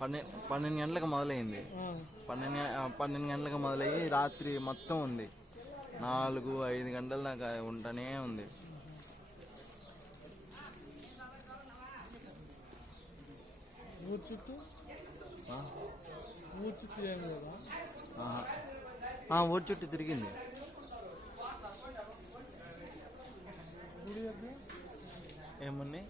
12 గంటలకు మొదలైంది. 12 గంటలకు మొదలయ్యి రాత్రి మొత్తం ఉంది. 4-5 గంటల దాకా ఉంటూనే ఉంది. ఊరు చుట్టూ తిరిగింది. ఏమున్నాయి?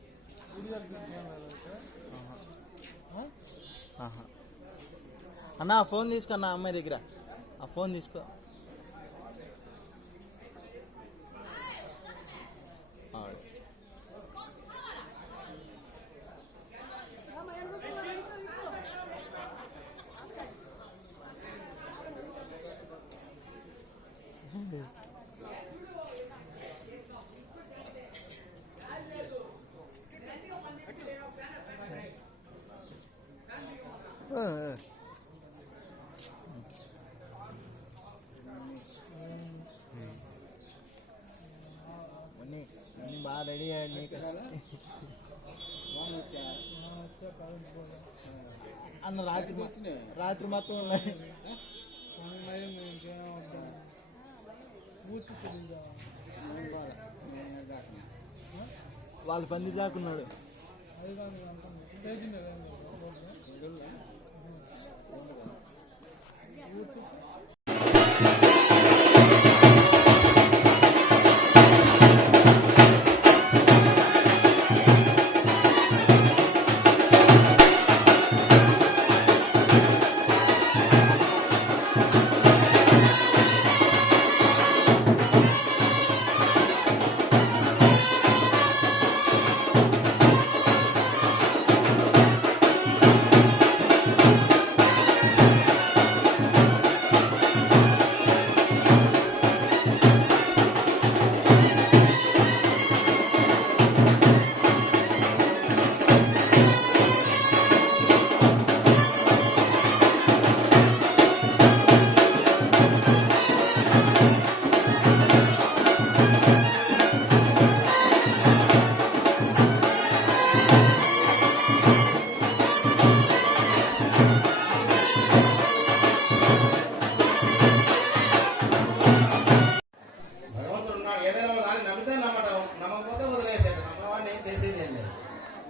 అన్న ఫోన్ తీసుకో అన్న, అమ్మాయి దగ్గర ఆ ఫోన్ తీసుకో. బాగా రెడీ అయ్యాడు అన్న. రాత్రి మొత్తం ఉన్నాడు. వాళ్ళ పంది దాకున్నాడు.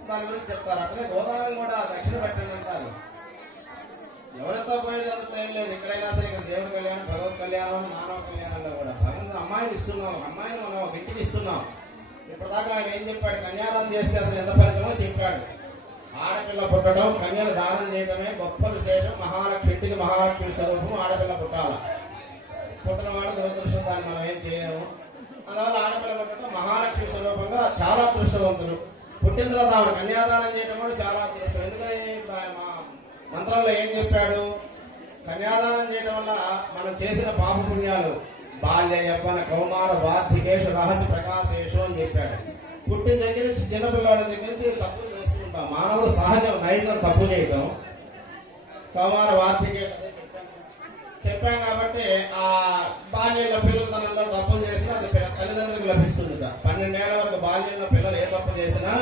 దాని గురించి చెప్తారు. అట్లనే గోదావరి కూడా దక్షిణ పెట్టండి అంటారు. ఎవరితో పోయేది అంత ఏం లేదు. ఎక్కడైనా సరే ఇక్కడ దేవుడి కళ్యాణం, భగవత్ కళ్యాణం, మానవ కళ్యాణంలో కూడా భగవంతుడు అమ్మాయిని ఇస్తున్నాం. అమ్మాయిని మనం ఒక ఇంటికి ఇస్తున్నాం. ఇప్పటిదాకా ఆయన ఏం చెప్పాడు? కన్యాదానం చేస్తే అసలు ఎంత ఫలితమో చెప్పాడు. ఆడపిల్ల పుట్టడం, కన్యను దానం చేయడమే గొప్ప విశేషం. మహాలక్ష్మి, ఇంటికి మహాలక్ష్మి స్వరూపము ఆడపిల్ల పుట్టాల. పుట్టిన వాడు దురదృష్టం, దాన్ని మనం ఏం చేయలేము. అందువల్ల ఆడపిల్ల పుట్టడం మహాలక్ష్మి స్వరూపంగా చాలా అదృష్టవంతులు. పుట్టిన తర్వాత ఆవిడ కన్యాదానం చేయడం కూడా చాలా అదృష్టం. ఎందుకని మా మంత్రంలో ఏం చెప్పాడు? కన్యాదానం చేయడం వల్ల మనం చేసిన పాప పుణ్యాలు బాల్య యవ్వన కౌమార వార్ధికేషు రహస్య ప్రకాశేషు అని చెప్పాడు. పుట్టిన దగ్గర నుంచి చిన్నపిల్లవాడి దగ్గర నుంచి తప్పులు చేస్తుంటాం. మానవుడు సహజం, నైజం తప్పు చేయటం. కౌమార వార్ధికేషు చెప్పాం కాబట్టి ఆ బాల్యంలో పిల్లలతనంలో తప్పులు చేసినా అది తల్లిదండ్రులకు లభిస్తుంది. 12 ఏళ్ల వరకు బాల్యంలో పిల్లలు ఏ తప్పు చేసినా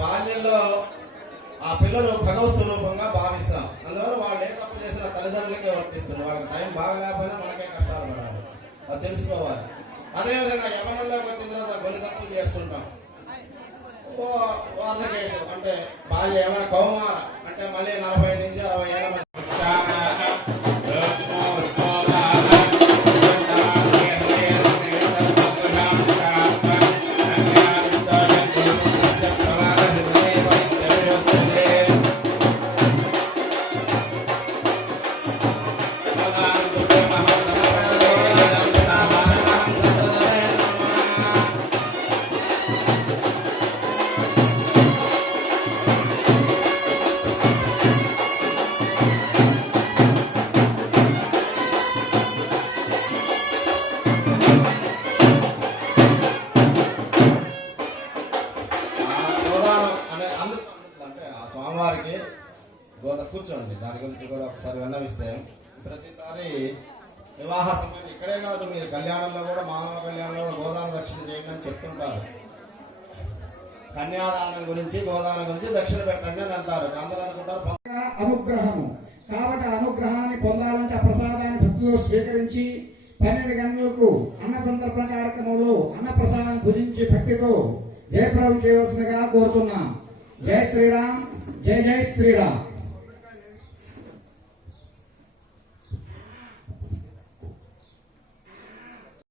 బాల్యంలో ఆ పిల్లలు భగవత్ స్వరూపంగా భావిస్తాం. అందువల్ల వాళ్ళు ఏ తప్పు చేసినా తల్లిదండ్రులకే వర్తిస్తుంది. వాళ్ళకి టైం బాగా లేకపోయినా మనకే కష్టాలు పడాలి, అది తెలుసుకోవాలి. అదేవిధంగా యవ్వనంలోకి వచ్చిన తర్వాత కొన్ని తప్పులు చేస్తుంటాం. వార్ధకేశం అంటే బాల్య యవ్వన కౌమార అంటే మళ్ళీ 40 నుంచి 60 ఏళ్ళ మధ్య స్వామివారికి కూర్చోండి. దాని గురించి కూడా ఒకసారి విన్నవిస్తే ప్రతిసారి వివాహ సమయం ఇక్కడే కాదు, మీరు కళ్యాణంలో కూడా మానవ కళ్యాణంలో కూడా గోదాన దక్షిణ చేయండి అని చెప్తుంటారు. కన్యాదానం గురించి, గోదానం గురించి దక్షిణ పెట్టండి అని అంటారు. అందరూ అనుకుంటారు అనుగ్రహము. కాబట్టి ఆ అనుగ్రహాన్ని పొందాలంటే ఆ ప్రసాదాన్ని భక్తితో స్వీకరించి 12 గంటలకు అన్న సంతర్పణ కార్యక్రమంలో అన్న ప్రసాదాన్ని భుజించి భక్తితో జయప్రదం చేయవలసిందిగా కోరుతున్నాం. జై శ్రీరామ్, జై జై శ్రీరామ్.